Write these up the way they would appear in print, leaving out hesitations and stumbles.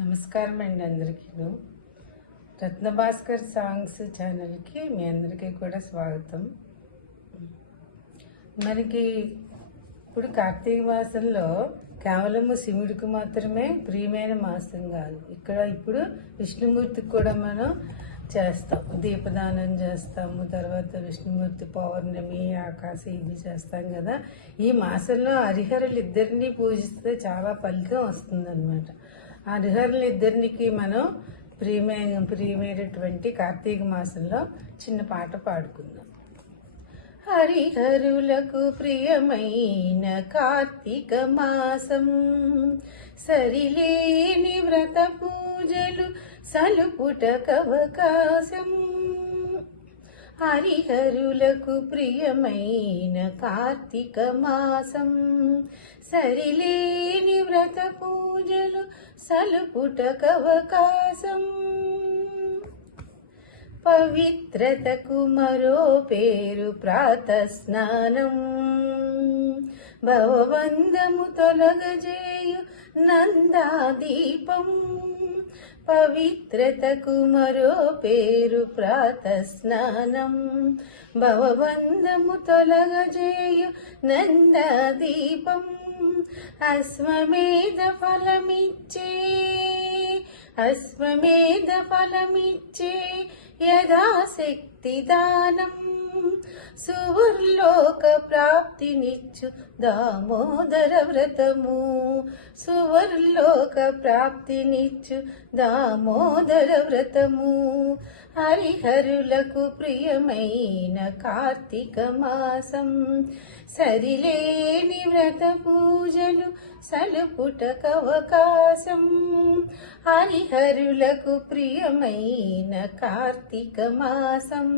నమస్కారం అండి అందరికీ. రత్నభాస్కర్ సాంగ్స్ ఛానల్కి మీ అందరికీ కూడా స్వాగతం. మనకి ఇప్పుడు కార్తీక మాసంలో కేవలము శివుడికి మాత్రమే ప్రియమైన మాసం కాదు. ఇప్పుడు విష్ణుమూర్తికి కూడా మనం చేస్తాం, దీపదానం చేస్తాము. తర్వాత విష్ణుమూర్తి పౌర్ణమి, ఆకాశ ఇది చేస్తాం కదా. ఈ మాసంలో హరిహరులు ఇద్దరిని పూజిస్తే చాలా ఫలితం వస్తుందన్నమాట. ఆ హరిహరులు ఇద్దరికి మనం ప్రియమైనటువంటి కార్తీక మాసంలో చిన్న పాట పాడుకుందాం. హరిహరులకు ప్రియమైన కార్తీక మాసం, సరిలేని వ్రత పూజలు సలుపుటకవకాశం. హరిహరులకు ప్రియమైన కార్తీక మాసం, సరిలేని వ్రత పూజలు సలుపుటకవకాశం. పవిత్రతకు మరో పేరు ప్రాతస్నానం, భవబంధము తొలగజేయు నందాదీపం. పవిత్రతకు మరో పేరు ప్రాతస్నానం, భవబంధము తొలగజేయు నందాదీపం. అశ్వమేధ ఫలమిచ్చే యథాశక్తి దానం, సువర్లోక ప్రాప్తినిచ్చు దామోదర వ్రతము. సువర్లోక ప్రాప్తినిచ్చు దామోదర వ్రతము. హరిహరులకు ప్రియమైన కార్తీక మాసం, సరిలేని వ్రత పూజలు సలుపుటకవకాశం. హరిహరులకు ప్రియమైన కార్తీక మాసం.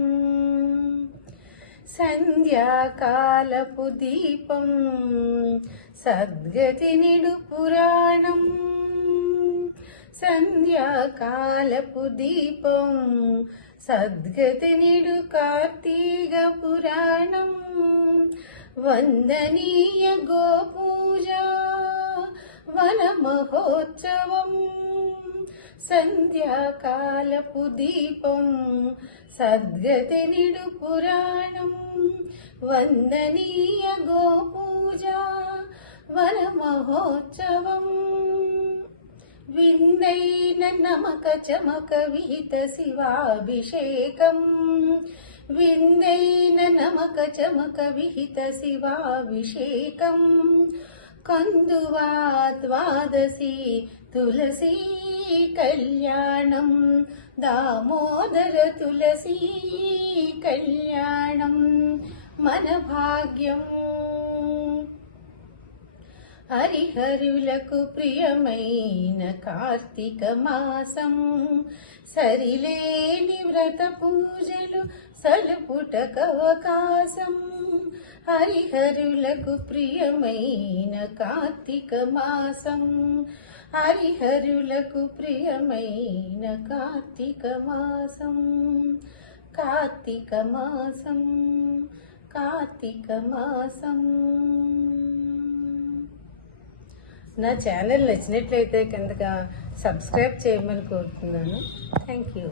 సంధ్యాకాలపు దీపం సద్గతి నిడు పురాణం, సంధ్యాకాలపు దీపం సద్గతి నిడు కార్తీక పురాణం. వందనీయ గోపూజ వన మహోత్సవం, సంధ్యాకాలపు దీపం సద్గతి నిడు పురాణం. వందనీయ గోపూజ వన మహోత్సవం. విందైన నమక చమక విహిత శివాభిషేకం, విందైన నమక చమక విహిత శివాభిషేకం. కందువా ద్వాదశి తులసీ కళ్యాణం, దామోదర తులసీ కళ్యాణం మన భాగ్యం. హరిహరులకు ప్రియమైన కార్తీక మాసం, సరిలేని వ్రత పూజలు సలుపుటకవకాశం. హరిహరులకు ప్రియమైన కార్తీక మాసం, హరిహరులకు ప్రియమైన కార్తీక మాసం. కార్తీక మాసం, కార్తీక మాసం. నా ఛానల్ నచ్చినట్లయితే కిందగా సబ్స్క్రైబ్ చేయమని కోరుతున్నాను. Thank you.